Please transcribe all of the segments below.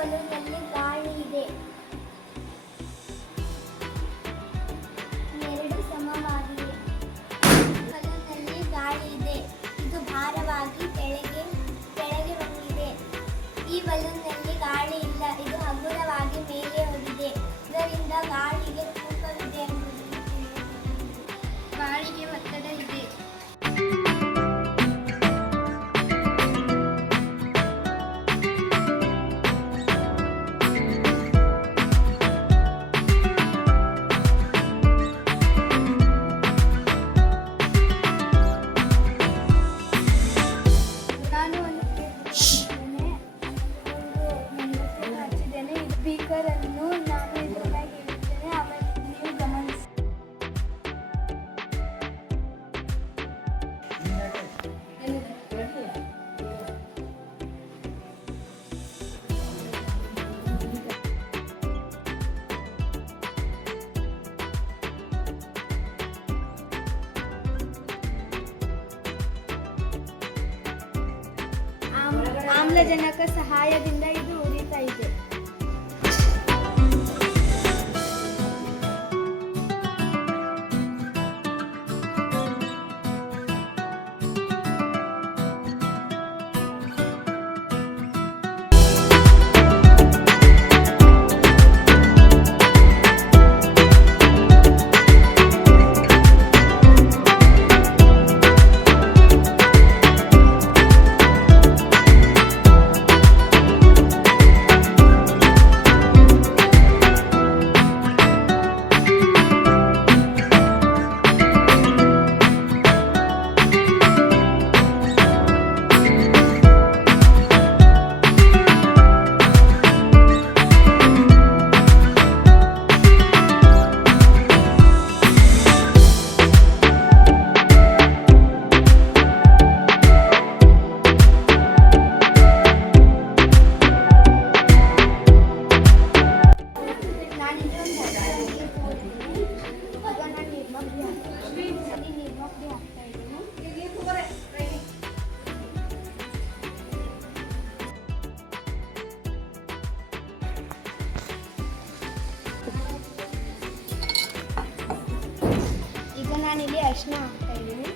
ಬಲೂನ್ನಲ್ಲಿ ಗಾಳಿ ಇದೆ. ಎರಡು ಸಮವಾಗಿವೆ. ಬಲೂನ್ನಲ್ಲಿ ಗಾಳಿ ಇದೆ. ಇದು ಭಾರವಾಗಿ ಕೆಳಗೆ ಬಂದಿದೆ. ಈ ಬಲೂನ್ನಲ್ಲಿ ಗಾಳಿ ಇಲ್ಲ. ಇದು ಹಗುರವಾಗಿ ಮೇಲೆ ಹೋಗಿದೆ. ಇದರಿಂದ ಗಾಳಿಗೆ ತೂಕವಿದೆ ಎಂಬುದು ಗಾಳಿಗೆ ಒತ್ತಡ ಇದೆ. ಸ್ಪೀಕರನ್ನು ನಾನು ಇದ್ರ ಮ್ಯಾಗೆ ಇಡುತ್ತೇನೆ. ಆಮೇಲೆ ನೀವು ಗಮನಿಸಿ. ಆಮ್ಲಜನಕ ಸಹಾಯದಿಂದ ಇದು ಉರಿತಾ ಇದೆ. ಈಗ ನಾನಿಲ್ಲಿ ಅರಿಶಿನ ಹಾಕ್ತಾ ಇದ್ದೀನಿ.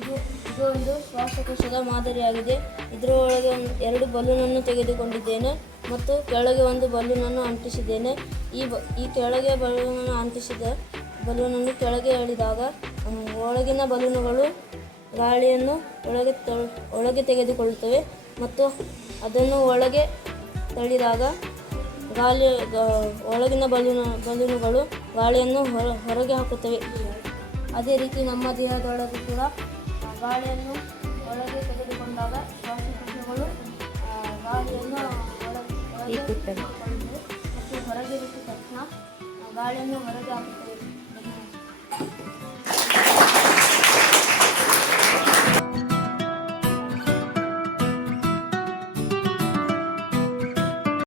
ಇದು ಒಂದು ಶ್ವಾಸಕೋಶದ ಮಾದರಿಯಾಗಿದೆ. ಇದರೊಳಗೆ ಎರಡು ಬಲೂನನ್ನು ತೆಗೆದುಕೊಂಡಿದ್ದೇನೆ ಮತ್ತು ಕೆಳಗೆ ಒಂದು ಬಲೂನನ್ನು ಅಂಟಿಸಿದ್ದೇನೆ. ಈ ಕೆಳಗೆ ಬಲೂನನ್ನು ಅಂಟಿಸಿದ ಬಲೂನನ್ನು ಕೆಳಗೆ ಎಳೆದಾಗ ಒಳಗಿನ ಬಲೂನುಗಳು ಗಾಳಿಯನ್ನು ಒಳಗೆ ತೆಗೆದುಕೊಳ್ಳುತ್ತವೆ ಮತ್ತು ಅದನ್ನು ಒಳಗೆ ತಳ್ಳಿದಾಗ ಒಳಗಿನ ಬಲೂನುಗಳು ಗಾಳಿಯನ್ನು ಹೊರಗೆ ಹಾಕುತ್ತವೆ. ಅದೇ ರೀತಿ ನಮ್ಮ ದೇಹದೊಳಗೆ ಕೂಡ ಗಾಳಿಯನ್ನು ಒಳಗೆ ತೆಗೆದುಕೊಂಡಾಗ ಶ್ವಾಸಕೋಶಗಳು ಗಾಳಿಯನ್ನು ಒಳಗೆ ಮತ್ತು ಹೊರಗೆ ಬಿಟ್ಟ ತಕ್ಷಣ ಗಾಳಿಯನ್ನು ಹೊರಗೆ ಹಾಕುತ್ತವೆ.